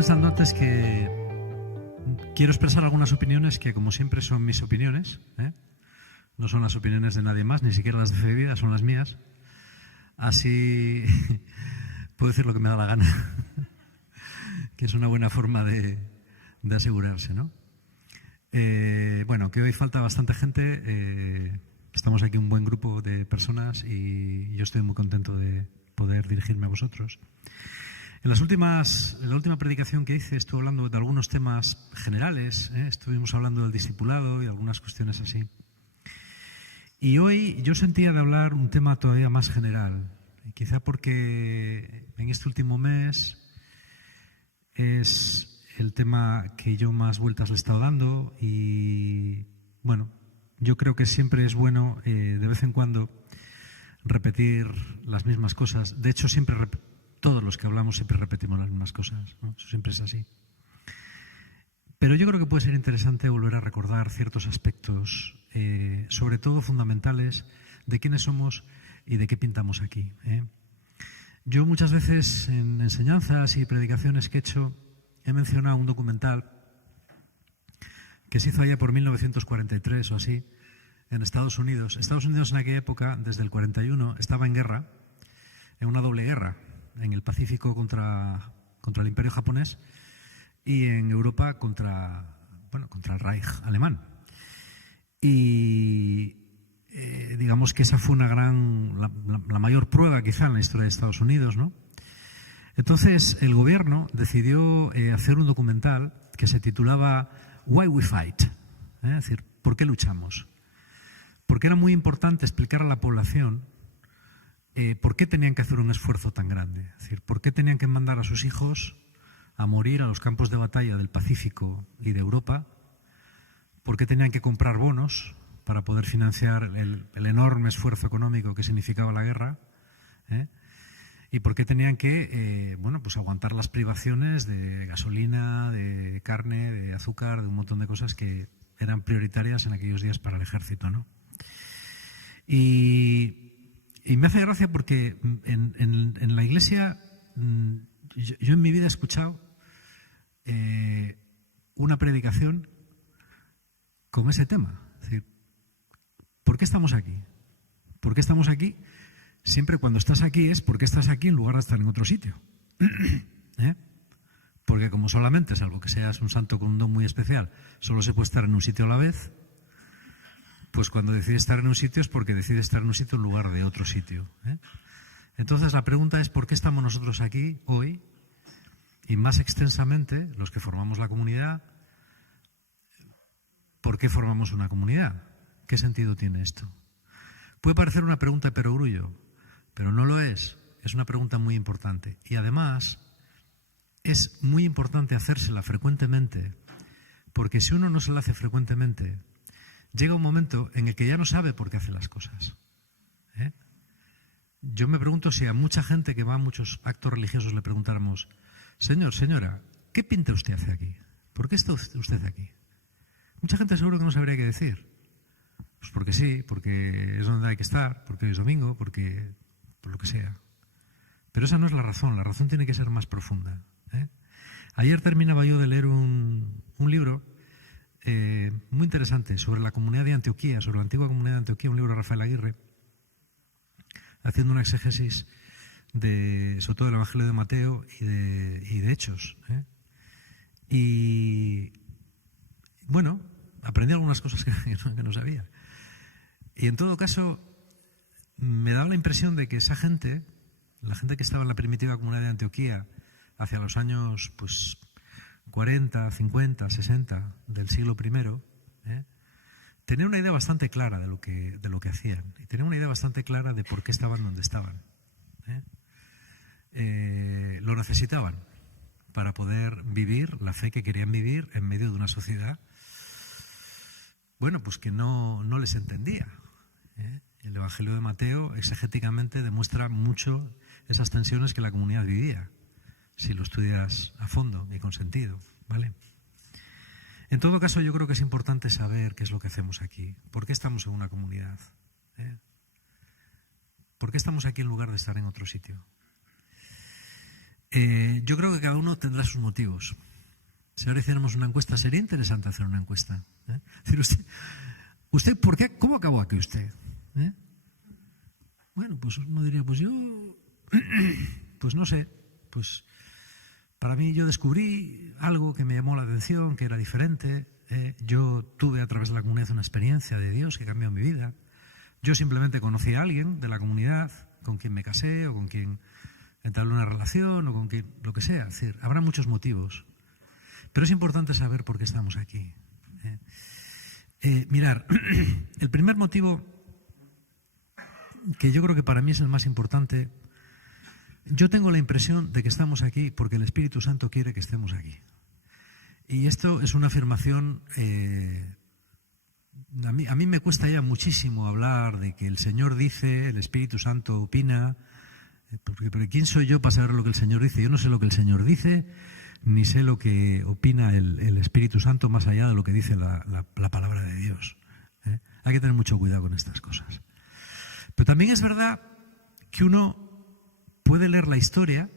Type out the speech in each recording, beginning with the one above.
pensando antes que quiero expresar algunas opiniones que, como siempre, son mis opiniones, ¿eh? No son las opiniones de nadie más, ni siquiera las de Fedevida, son las mías. Así puedo decir lo que me da la gana, que es una buena forma de asegurarse, ¿no? Bueno, que hoy falta bastante gente. Estamos aquí un buen grupo de personas y yo estoy muy contento de poder dirigirme a vosotros. En la última predicación que hice estuve hablando de algunos temas generales, estuvimos hablando del discipulado y algunas cuestiones así. Y hoy yo sentía de hablar un tema todavía más general, quizá porque en este último mes es el tema que yo más vueltas le he estado dando y, bueno, yo creo que siempre es bueno de vez en cuando repetir las mismas cosas. De hecho, todos los que hablamos siempre repetimos las mismas cosas, ¿no? Eso siempre es así. Pero yo creo que puede ser interesante volver a recordar ciertos aspectos, sobre todo fundamentales, de quiénes somos y de qué pintamos aquí, ¿eh? Yo muchas veces en enseñanzas y predicaciones que he hecho he mencionado un documental que se hizo allá por 1943 o así, en Estados Unidos. Estados Unidos en aquella época, desde el 41, estaba en guerra, en una doble guerra, en el Pacífico contra el Imperio japonés y en Europa contra el Reich alemán. Y digamos que esa fue la mayor prueba quizá en la historia de Estados Unidos, ¿no? Entonces el gobierno decidió hacer un documental que se titulaba Why We Fight, es decir, ¿por qué luchamos? Porque era muy importante explicar a la población por qué tenían que hacer un esfuerzo tan grande, es decir, por qué tenían que mandar a sus hijos a morir a los campos de batalla del Pacífico y de Europa, por qué tenían que comprar bonos para poder financiar el enorme esfuerzo económico que significaba la guerra, y por qué tenían que pues aguantar las privaciones de gasolina, de carne, de azúcar, de un montón de cosas que eran prioritarias en aquellos días para el ejército, ¿no? Y me hace gracia porque en la Iglesia yo en mi vida he escuchado una predicación con ese tema. Es decir, ¿por qué estamos aquí? ¿Por qué estamos aquí? Siempre cuando estás aquí es porque estás aquí en lugar de estar en otro sitio. Porque como solamente, salvo que seas un santo con un don muy especial, solo se puede estar en un sitio a la vez, pues cuando decides estar en un sitio es porque decides estar en un sitio en lugar de otro sitio. Entonces la pregunta es ¿por qué estamos nosotros aquí hoy? Y más extensamente, los que formamos la comunidad, ¿por qué formamos una comunidad? ¿Qué sentido tiene esto? Puede parecer una pregunta de perogrullo, pero no lo es. Es una pregunta muy importante. Y además es muy importante hacérsela frecuentemente, porque si uno no se la hace frecuentemente, llega un momento en el que ya no sabe por qué hace las cosas. Yo me pregunto si a mucha gente que va a muchos actos religiosos le preguntáramos: Señor, señora, ¿qué pinta usted hace aquí? ¿Por qué está usted aquí? Mucha gente seguro que no sabría qué decir. Pues porque sí, porque es donde hay que estar, porque hoy es domingo, por lo que sea. Pero esa no es la razón tiene que ser más profunda. Ayer terminaba yo de leer un libro muy interesante sobre la comunidad de Antioquía, sobre la antigua comunidad de Antioquía, un libro de Rafael Aguirre, haciendo una exégesis sobre todo del Evangelio de Mateo y de Hechos. Y bueno, aprendí algunas cosas que no sabía. Y en todo caso, me daba la impresión de que esa gente, la gente que estaba en la primitiva comunidad de Antioquía, hacia los años 40, 50, 60 del siglo I, tenía una idea bastante clara de lo que hacían. Y tenía una idea bastante clara de por qué estaban donde estaban. Lo necesitaban para poder vivir la fe que querían vivir en medio de una sociedad pues que no les entendía. El Evangelio de Mateo exegéticamente demuestra mucho esas tensiones que la comunidad vivía, si lo estudias a fondo y con sentido, ¿vale? En todo caso, yo creo que es importante saber qué es lo que hacemos aquí. ¿Por qué estamos en una comunidad? ¿Por qué estamos aquí en lugar de estar en otro sitio? Yo creo que cada uno tendrá sus motivos. Si ahora hiciéramos una encuesta, sería interesante hacer una encuesta. Es decir, usted ¿por qué? ¿Cómo acabó aquí usted? Bueno, pues uno diría, pues yo, pues no sé, pues para mí yo descubrí algo que me llamó la atención, que era diferente. Yo tuve a través de la comunidad una experiencia de Dios que cambió mi vida. Yo simplemente conocí a alguien de la comunidad con quien me casé o con quien entablé una relación o con quien, lo que sea. Es decir, habrá muchos motivos. Pero es importante saber por qué estamos aquí. Mirar, el primer motivo, que yo creo que para mí es el más importante, yo tengo la impresión de que estamos aquí porque el Espíritu Santo quiere que estemos aquí. Y esto es una afirmación, a mí me cuesta ya muchísimo hablar de que el Señor dice, el Espíritu Santo opina, porque ¿quién soy yo para saber lo que el Señor dice? Yo no sé lo que el Señor dice, ni sé lo que opina el Espíritu Santo más allá de lo que dice la palabra de Dios. Hay que tener mucho cuidado con estas cosas. Pero también es verdad que uno puede leer la historia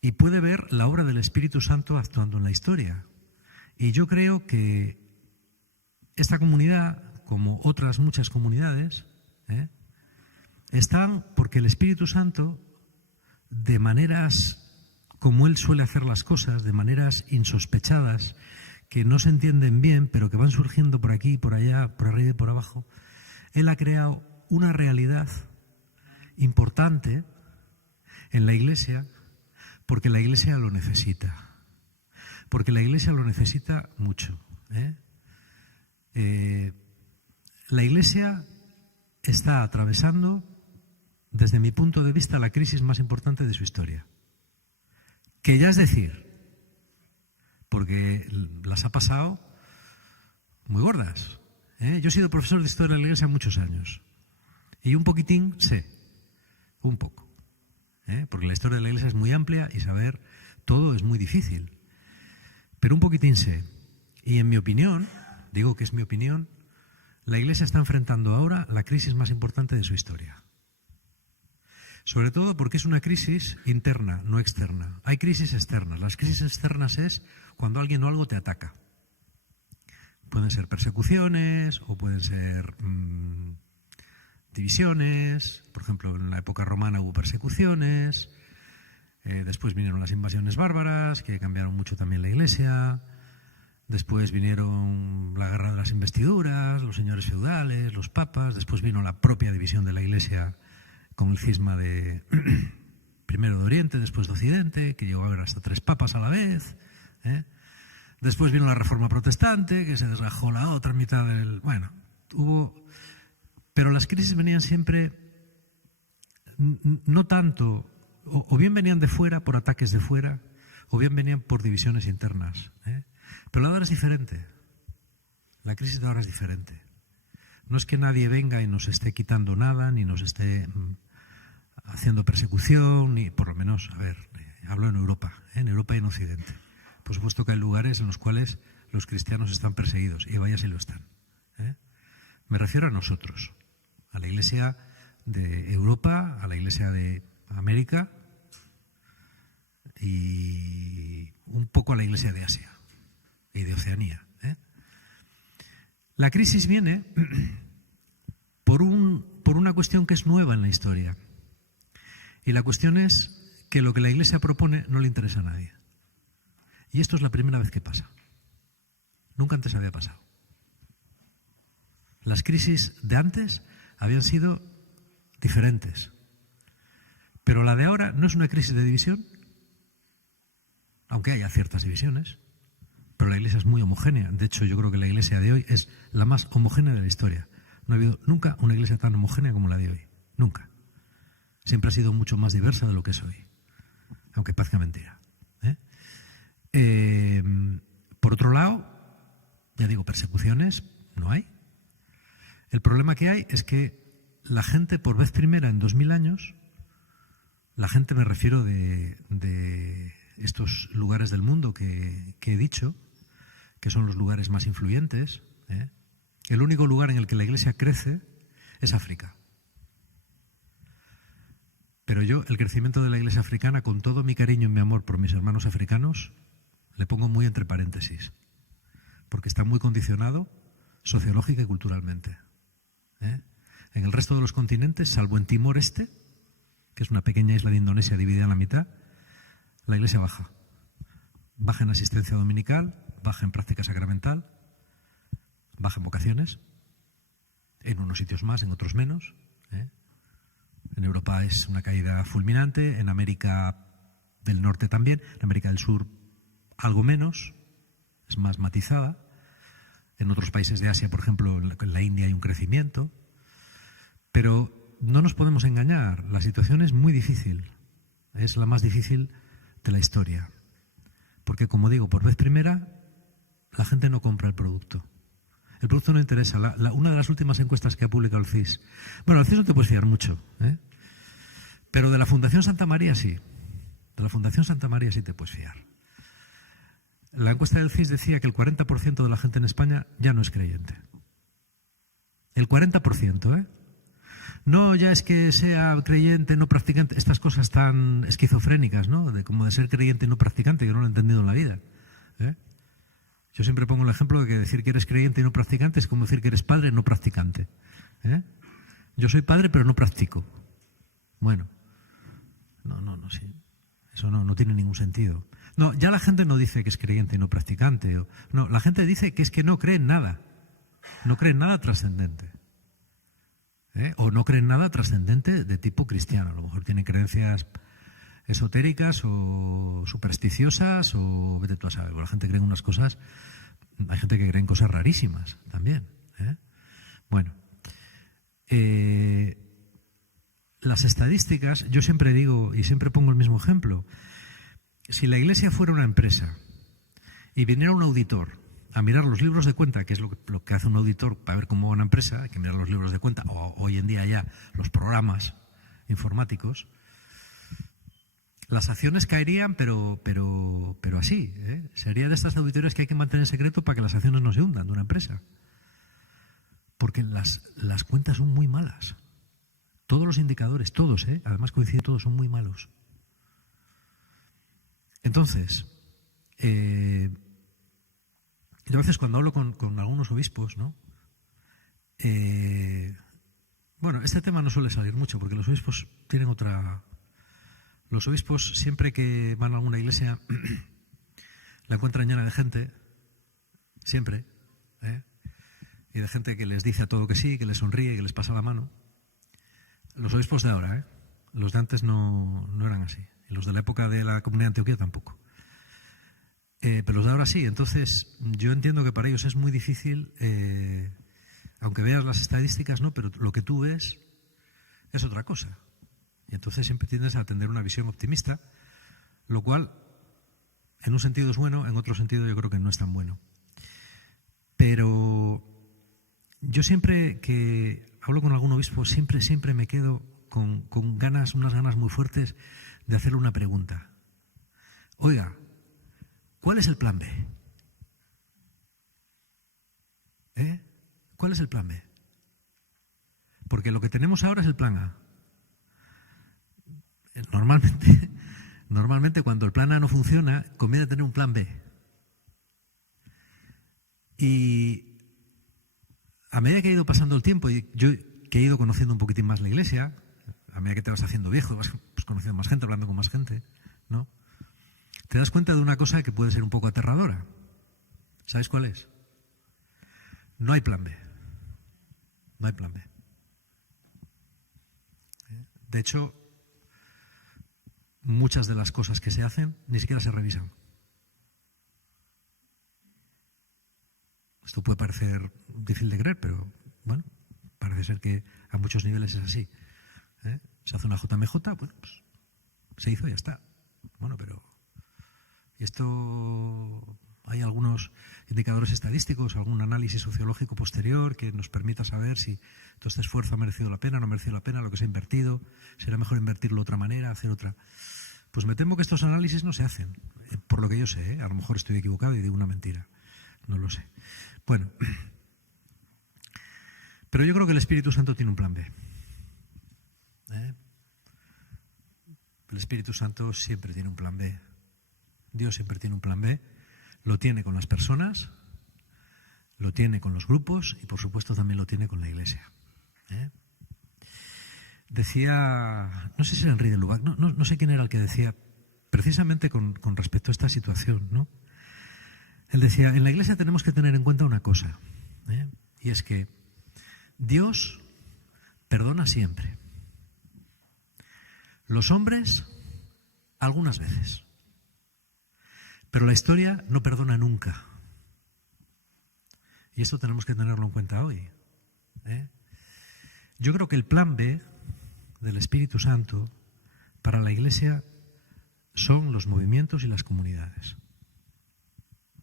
y puede ver la obra del Espíritu Santo actuando en la historia. Y yo creo que esta comunidad, como otras muchas comunidades, están porque el Espíritu Santo, de maneras como Él suele hacer las cosas, de maneras insospechadas, que no se entienden bien, pero que van surgiendo por aquí, por allá, por arriba y por abajo, Él ha creado una realidad importante en la Iglesia, porque la Iglesia lo necesita. Porque la Iglesia lo necesita mucho. La Iglesia está atravesando, desde mi punto de vista, la crisis más importante de su historia. Que ya es decir, porque las ha pasado muy gordas. Yo he sido profesor de historia de la Iglesia muchos años y un poquitín sé, un poco. Porque la historia de la Iglesia es muy amplia y saber todo es muy difícil. Pero un poquitín sé. Y en mi opinión, digo que es mi opinión, la Iglesia está enfrentando ahora la crisis más importante de su historia. Sobre todo porque es una crisis interna, no externa. Hay crisis externas. Las crisis externas es cuando alguien o algo te ataca. Pueden ser persecuciones o pueden ser divisiones. Por ejemplo, en la época romana hubo persecuciones. Después vinieron las invasiones bárbaras, que cambiaron mucho también la Iglesia. Después vinieron la guerra de las investiduras, los señores feudales, los papas. Después vino la propia división de la Iglesia con el cisma de primero de Oriente, después de Occidente, que llegó a haber hasta 3 papas a la vez. Después vino la Reforma Protestante, que se desgajó la otra mitad del... Bueno, hubo... Pero las crisis venían siempre, no tanto, o bien venían de fuera, por ataques de fuera, o bien venían por divisiones internas. Pero la de ahora es diferente. La crisis de ahora es diferente. No es que nadie venga y nos esté quitando nada, ni nos esté haciendo persecución, ni por lo menos, a ver, hablo en Europa y en Occidente. Por supuesto que hay lugares en los cuales los cristianos están perseguidos, y vaya si lo están. Me refiero a nosotros, a la Iglesia de Europa, a la Iglesia de América y un poco a la Iglesia de Asia y de Oceanía. La crisis viene por una cuestión que es nueva en la historia. Y la cuestión es que lo que la Iglesia propone no le interesa a nadie. Y esto es la primera vez que pasa. Nunca antes había pasado. Las crisis de antes habían sido diferentes. Pero la de ahora no es una crisis de división, aunque haya ciertas divisiones. Pero la Iglesia es muy homogénea. De hecho, yo creo que la Iglesia de hoy es la más homogénea de la historia. No ha habido nunca una Iglesia tan homogénea como la de hoy. Nunca. Siempre ha sido mucho más diversa de lo que es hoy. Aunque parezca mentira. Por otro lado, ya digo, persecuciones no hay. El problema que hay es que la gente, por vez primera en 2000 años, la gente, me refiero de estos lugares del mundo que he dicho, que son los lugares más influyentes, el único lugar en el que la Iglesia crece es África. Pero yo, el crecimiento de la Iglesia africana, con todo mi cariño y mi amor por mis hermanos africanos, le pongo muy entre paréntesis, porque está muy condicionado sociológica y culturalmente. En el resto de los continentes, salvo en Timor Este, que es una pequeña isla de Indonesia dividida en la mitad, la Iglesia baja. Baja en asistencia dominical, baja en práctica sacramental, baja en vocaciones, en unos sitios más, en otros menos. En Europa es una caída fulminante, en América del Norte también, en América del Sur algo menos, es más matizada. En otros países de Asia, por ejemplo, en la India hay un crecimiento. Pero no nos podemos engañar, la situación es muy difícil, es la más difícil de la historia. Porque, como digo, por vez primera, la gente no compra el producto. El producto no interesa. Una de las últimas encuestas que ha publicado el CIS. Bueno, el CIS no te puedes fiar mucho, pero de la Fundación Santa María sí. De la Fundación Santa María sí te puedes fiar. La encuesta del CIS decía que el 40% de la gente en España ya no es creyente. El 40%, No ya es que sea creyente, no practicante, estas cosas tan esquizofrénicas, ¿no? Como de ser creyente y no practicante, que no lo he entendido en la vida. Yo siempre pongo el ejemplo de que decir que eres creyente y no practicante es como decir que eres padre y no practicante. Yo soy padre pero no practico. Bueno, no, sí. Eso no tiene ningún sentido. No, ya la gente no dice que es creyente y no practicante. No, la gente dice que es que no cree en nada. No cree en nada trascendente. O no creen nada trascendente de tipo cristiano. A lo mejor tienen creencias esotéricas o supersticiosas o vete tú a saber. La gente cree en unas cosas, hay gente que cree en cosas rarísimas también. Bueno, las estadísticas, yo siempre digo y siempre pongo el mismo ejemplo. Si la Iglesia fuera una empresa y viniera un auditor a mirar los libros de cuenta, que es lo que hace un auditor para ver cómo va una empresa, hay que mirar los libros de cuenta, o hoy en día ya los programas informáticos, las acciones caerían, pero así. Sería de estas auditorías que hay que mantener en secreto para que las acciones no se hundan de una empresa. Porque las cuentas son muy malas. Todos los indicadores, todos, además coincide, todos son muy malos. Entonces, a veces cuando hablo con algunos obispos, ¿no? Bueno, este tema no suele salir mucho porque los obispos tienen otra... Los obispos, siempre que van a alguna iglesia, la encuentran llena de gente, siempre, y de gente que les dice a todo que sí, que les sonríe, que les pasa la mano. Los obispos de ahora, los de antes no eran así, y los de la época de la Comunidad de Antioquía tampoco. Pero los de ahora sí. Entonces, yo entiendo que para ellos es muy difícil, aunque veas las estadísticas, ¿no? Pero lo que tú ves es otra cosa. Y entonces siempre tiendes a tener una visión optimista, lo cual en un sentido es bueno, en otro sentido yo creo que no es tan bueno. Pero yo siempre que hablo con algún obispo, siempre me quedo con ganas, unas ganas muy fuertes de hacerle una pregunta. Oiga, ¿cuál es el plan B? ¿Cuál es el plan B? Porque lo que tenemos ahora es el plan A. Normalmente cuando el plan A no funciona, conviene tener un plan B. Y a medida que ha ido pasando el tiempo, y yo que he ido conociendo un poquitín más la Iglesia, a medida que te vas haciendo viejo, vas conociendo más gente, hablando con más gente, ¿no? Te das cuenta de una cosa que puede ser un poco aterradora. ¿Sabes cuál es? No hay plan B. No hay plan B. De hecho, muchas de las cosas que se hacen ni siquiera se revisan. Esto puede parecer difícil de creer, pero bueno, parece ser que a muchos niveles es así. Se hace una JMJ, bueno, pues se hizo y ya está. Bueno, pero y esto hay algunos indicadores estadísticos, algún análisis sociológico posterior que nos permita saber si todo este esfuerzo ha merecido la pena, no ha merecido la pena, lo que se ha invertido, será mejor invertirlo de otra manera, hacer otra. Pues me temo que estos análisis no se hacen, por lo que yo sé, a lo mejor estoy equivocado y digo una mentira, no lo sé. Bueno, pero yo creo que el Espíritu Santo tiene un plan B. Espíritu Santo siempre tiene un plan B. Dios siempre tiene un plan B. Lo tiene con las personas, lo tiene con los grupos y por supuesto también lo tiene con la Iglesia. Decía, no sé si era Henri de Lubac, no sé quién era el que decía, precisamente con respecto a esta situación, ¿no? Él decía, en la Iglesia tenemos que tener en cuenta una cosa, y es que Dios perdona siempre. Los hombres, algunas veces. Pero la historia no perdona nunca. Y eso tenemos que tenerlo en cuenta hoy. Yo creo que el plan B del Espíritu Santo para la Iglesia son los movimientos y las comunidades.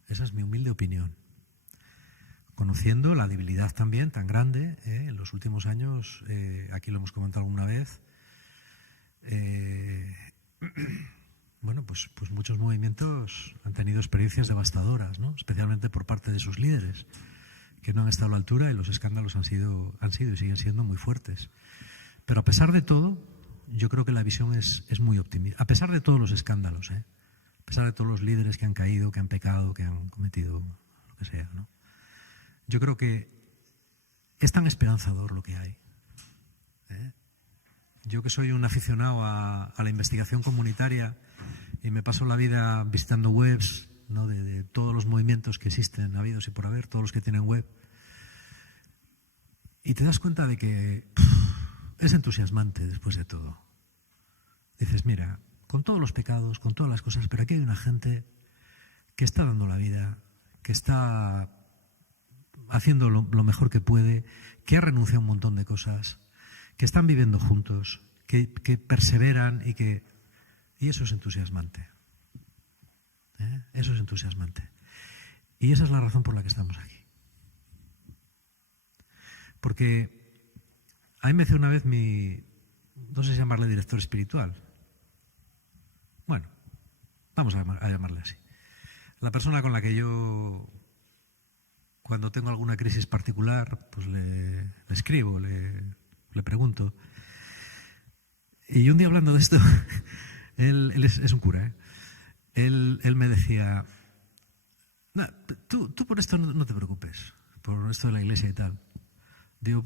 Esa es mi humilde opinión. Conociendo la debilidad también tan grande en los últimos años, aquí lo hemos comentado alguna vez, bueno, pues muchos movimientos han tenido experiencias devastadoras, ¿no? Especialmente por parte de sus líderes, que no han estado a la altura y los escándalos han sido y siguen siendo muy fuertes. Pero a pesar de todo, yo creo que la visión es muy optimista. A pesar de todos los escándalos, a pesar de todos los líderes que han caído, que han pecado, que han cometido lo que sea, ¿no? Yo creo que es tan esperanzador lo que hay. Yo que soy un aficionado a la investigación comunitaria y me paso la vida visitando webs, ¿no? de todos los movimientos que existen, habidos y por haber, todos los que tienen web, y te das cuenta de que es entusiasmante después de todo. Dices, mira, con todos los pecados, con todas las cosas, pero aquí hay una gente que está dando la vida, que está haciendo lo mejor que puede, que ha renunciado a un montón de cosas, que están viviendo juntos, que perseveran y eso es entusiasmante. Eso es entusiasmante. Y esa es la razón por la que estamos aquí. Porque a mí me decía una vez no sé si llamarle director espiritual. Bueno, vamos a llamarle así. La persona con la que yo, cuando tengo alguna crisis particular, pues le escribo, le pregunto. Y un día hablando de esto, él es un cura, él me decía, no, tú por esto no te preocupes, por esto de la Iglesia y tal. Digo,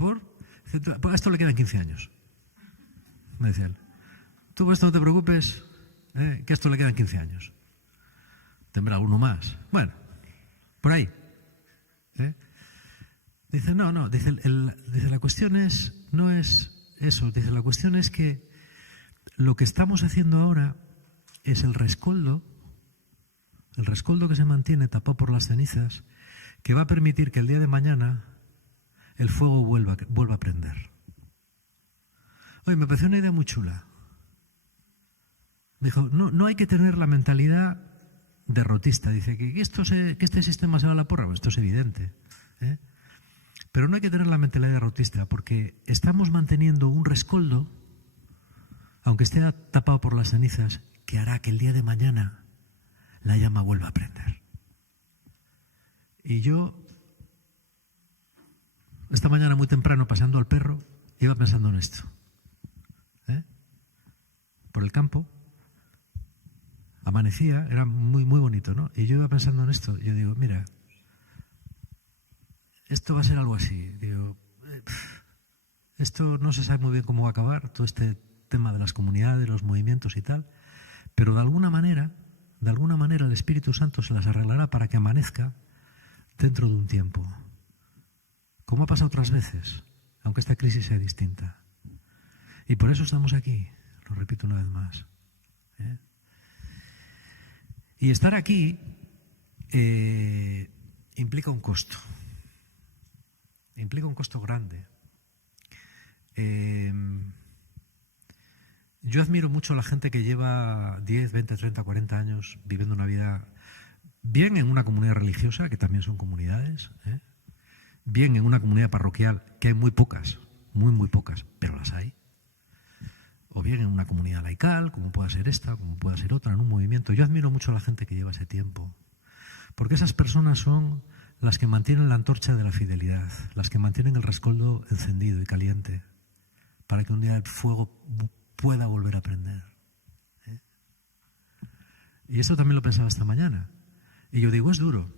a esto le quedan 15 años. Me decían, tú por esto no te preocupes, que a esto le quedan 15 años. Tendrá alguno más. Bueno, por ahí. Dice, no, dice, la cuestión no es eso, dice, la cuestión es que lo que estamos haciendo ahora es el rescoldo que se mantiene tapado por las cenizas, que va a permitir que el día de mañana el fuego vuelva a prender. Oye, me pareció una idea muy chula. Dijo, no hay que tener la mentalidad derrotista. Dice que este sistema se va a la porra. Bueno, esto es evidente, pero no hay que tener la mentalidad derrotista, porque estamos manteniendo un rescoldo, aunque esté tapado por las cenizas, que hará que el día de mañana la llama vuelva a prender. Y yo, esta mañana muy temprano, paseando al perro, iba pensando en esto. Por el campo, amanecía, era muy, muy bonito, ¿no? Y yo iba pensando en esto. Yo digo, mira, esto va a ser algo así. Digo, esto no se sabe muy bien cómo va a acabar, todo este tema de las comunidades, los movimientos y tal, pero de alguna manera el Espíritu Santo se las arreglará para que amanezca dentro de un tiempo. Como ha pasado otras veces, aunque esta crisis sea distinta. Y por eso estamos aquí, lo repito una vez más. Y estar aquí implica un costo. Implica un costo grande. Yo admiro mucho a la gente que lleva 10, 20, 30, 40 años viviendo una vida bien en una comunidad religiosa, que también son comunidades, bien en una comunidad parroquial, que hay muy pocas, muy pocas, pero las hay. O bien en una comunidad laical, como pueda ser esta, como pueda ser otra, en un movimiento. Yo admiro mucho a la gente que lleva ese tiempo, porque esas personas son las que mantienen la antorcha de la fidelidad, las que mantienen el rescoldo encendido y caliente, para que un día el fuego pueda volver a prender. Y eso también lo pensaba esta mañana. Y yo digo, es duro.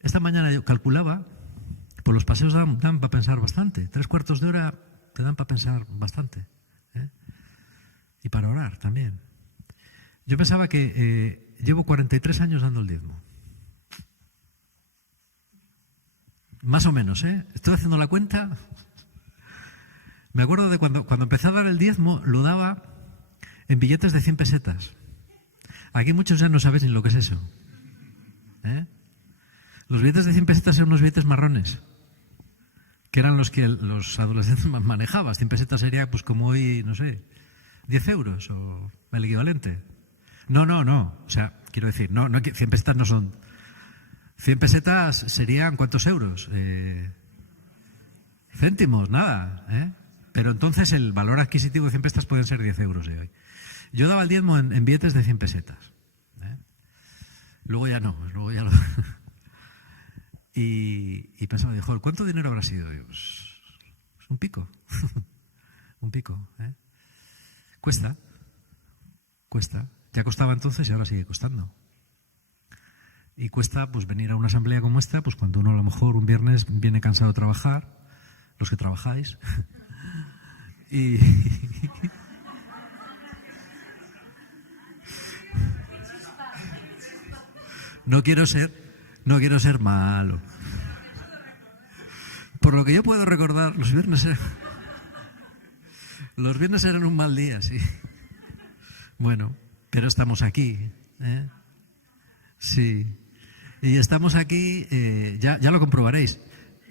Esta mañana yo calculaba, pues los paseos dan para pensar bastante. 3/4 de hora te dan para pensar bastante. Y para orar también. Yo pensaba que llevo 43 años dando el diezmo. Más o menos, Estoy haciendo la cuenta. Me acuerdo de cuando empecé a dar el diezmo, lo daba en billetes de 100 pesetas. Aquí muchos ya no sabéis ni lo que es eso. Los billetes de 100 pesetas eran unos billetes marrones, que eran los que los adolescentes manejaban. 100 pesetas sería pues como hoy, no sé, 10 euros o el equivalente. No. O sea, quiero decir, no 100 pesetas no son... 100 pesetas serían ¿cuántos euros? Céntimos, nada. Pero entonces el valor adquisitivo de 100 pesetas pueden ser 10 euros de hoy. Yo daba el diezmo en billetes de 100 pesetas. Luego ya no, luego ya lo... y pensaba, dijo, ¿cuánto dinero habrá sido? Y pues, un pico. Un pico. Cuesta. Ya costaba entonces y ahora sigue costando. Y cuesta pues venir a una asamblea como esta, pues cuando uno a lo mejor un viernes viene cansado de trabajar, los que trabajáis, y... No quiero ser malo. Por lo que yo puedo recordar, los viernes eran un mal día, sí. Bueno, pero estamos aquí, Sí. Y estamos aquí, ya lo comprobaréis,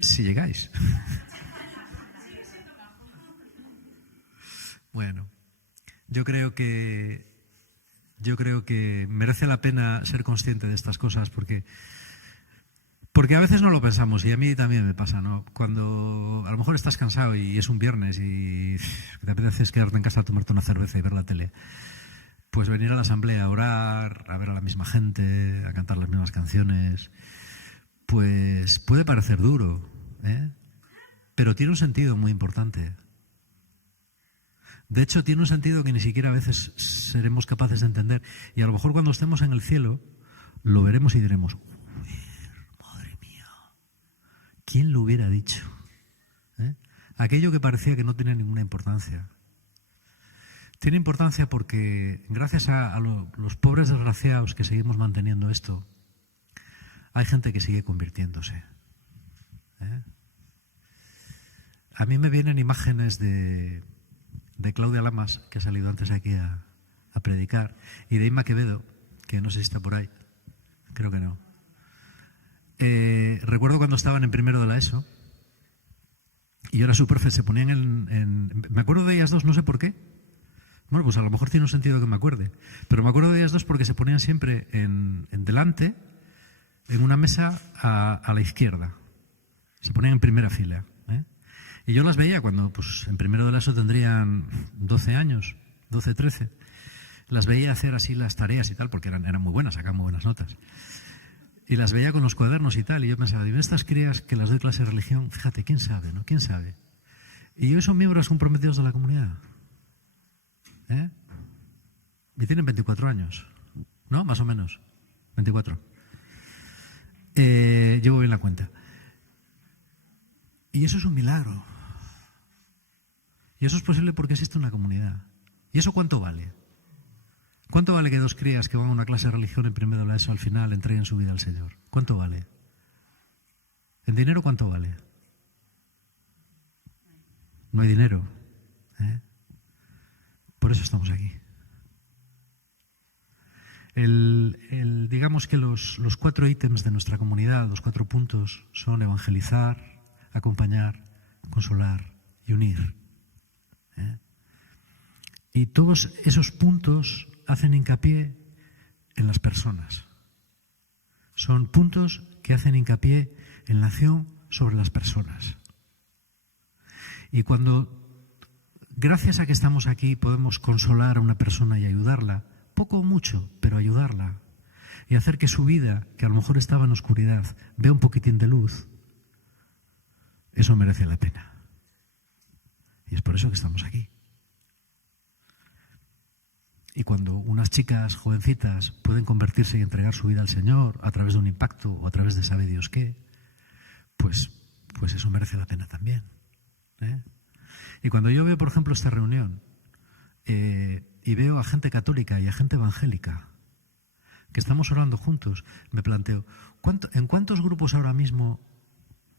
si llegáis. Bueno, yo creo que merece la pena ser consciente de estas cosas porque a veces no lo pensamos y a mí también me pasa, ¿no? Cuando a lo mejor estás cansado y es un viernes y te apetece quedarte en casa a tomarte una cerveza y ver la tele, pues venir a la asamblea a orar, a ver a la misma gente, a cantar las mismas canciones, pues puede parecer duro, pero tiene un sentido muy importante. De hecho, tiene un sentido que ni siquiera a veces seremos capaces de entender. Y a lo mejor cuando estemos en el cielo, lo veremos y diremos, madre mía, ¿quién lo hubiera dicho? Aquello que parecía que no tenía ninguna importancia. Tiene importancia porque gracias a los pobres desgraciados que seguimos manteniendo esto, hay gente que sigue convirtiéndose. A mí me vienen imágenes de Claudia Lamas, que ha salido antes aquí a predicar, y de Inma Quevedo, que no sé si está por ahí, creo que no. Recuerdo cuando estaban en primero de la ESO, y yo era su profe, se ponían me acuerdo de ellas dos, no sé por qué. Bueno, pues a lo mejor tiene un sentido que me acuerde, pero me acuerdo de ellas dos porque se ponían siempre en delante, en una mesa a la izquierda. Se ponían en primera fila. Y yo las veía cuando, pues, en primero de la ESO tendrían 12 años, 12, 13. Las veía hacer así las tareas y tal, porque eran muy buenas, sacaban muy buenas notas. Y las veía con los cuadernos y tal, y yo pensaba, digo, estas crías que las doy clase de religión, fíjate, ¿quién sabe, no? ¿Quién sabe? Y ellos son miembros comprometidos de la comunidad. Y tienen 24 años, ¿no? Más o menos. 24. Llevo bien la cuenta. Y eso es un milagro. Y eso es posible porque existe una comunidad. ¿Y eso cuánto vale? ¿Cuánto vale que dos crías que van a una clase de religión en primero de la ESO al final entreguen su vida al Señor? ¿Cuánto vale? ¿En dinero cuánto vale? No hay dinero. Por eso estamos aquí. Digamos que los 4 ítems de nuestra comunidad, los 4 puntos, son evangelizar, acompañar, consolar y unir. Y todos esos puntos hacen hincapié en las personas. Son puntos que hacen hincapié en la acción sobre las personas. Y cuando, gracias a que estamos aquí, podemos consolar a una persona y ayudarla, poco o mucho, pero ayudarla, y hacer que su vida, que a lo mejor estaba en oscuridad, vea un poquitín de luz, eso merece la pena. Y es por eso que estamos aquí. Y cuando unas chicas jovencitas pueden convertirse y entregar su vida al Señor a través de un impacto o a través de sabe Dios qué, pues eso merece la pena también. Y cuando yo veo, por ejemplo, esta reunión y veo a gente católica y a gente evangélica que estamos orando juntos, me planteo, ¿en cuántos grupos ahora mismo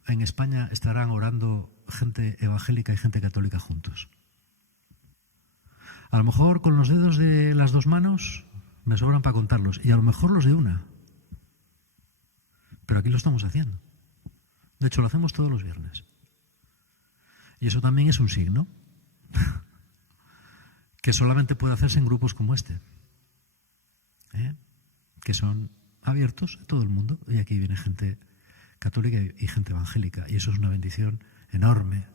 en España estarán orando gente evangélica y gente católica juntos? A lo mejor con los dedos de las dos manos me sobran para contarlos, y a lo mejor los de una. Pero aquí lo estamos haciendo. De hecho, lo hacemos todos los viernes. Y eso también es un signo que solamente puede hacerse en grupos como este, que son abiertos a todo el mundo. Y aquí viene gente católica y gente evangélica. Y eso es una bendición enorme.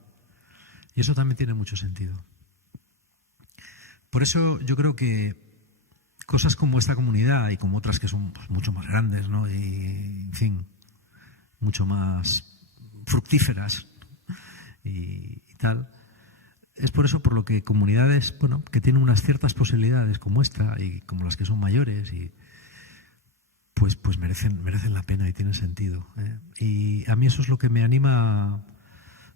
Y eso también tiene mucho sentido. Por eso yo creo que cosas como esta comunidad y como otras que son pues, mucho más grandes, ¿no? Y, en fin, mucho más fructíferas y tal, es por eso por lo que comunidades, bueno, que tienen unas ciertas posibilidades como esta y como las que son mayores, y pues merecen la pena y tienen sentido. Y a mí eso es lo que me anima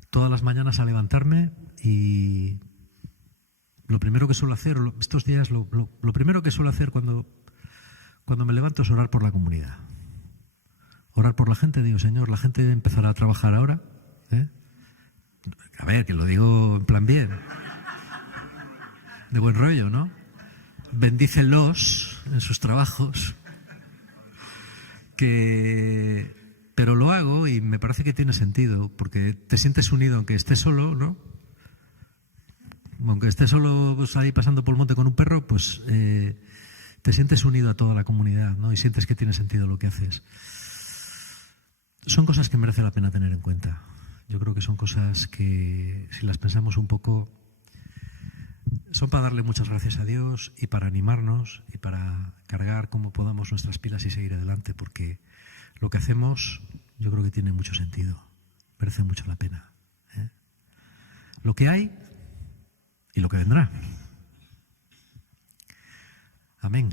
todas las mañanas a levantarme, y lo primero que suelo hacer, estos días, lo primero que suelo hacer cuando me levanto es orar por la comunidad. Orar por la gente. Digo, Señor, la gente empezará a trabajar ahora. A ver, que lo digo en plan bien. De buen rollo, ¿no? Bendícelos en sus trabajos. Pero lo hago y me parece que tiene sentido, porque te sientes unido aunque estés solo, ¿no? Aunque estés solo pues, ahí pasando por el monte con un perro, pues te sientes unido a toda la comunidad, ¿no? Y sientes que tiene sentido lo que haces. Son cosas que merece la pena tener en cuenta. Yo creo que son cosas que, si las pensamos un poco, son para darle muchas gracias a Dios y para animarnos y para cargar como podamos nuestras pilas y seguir adelante, porque lo que hacemos yo creo que tiene mucho sentido, merece mucho la pena. Lo que hay y lo que vendrá. Amén.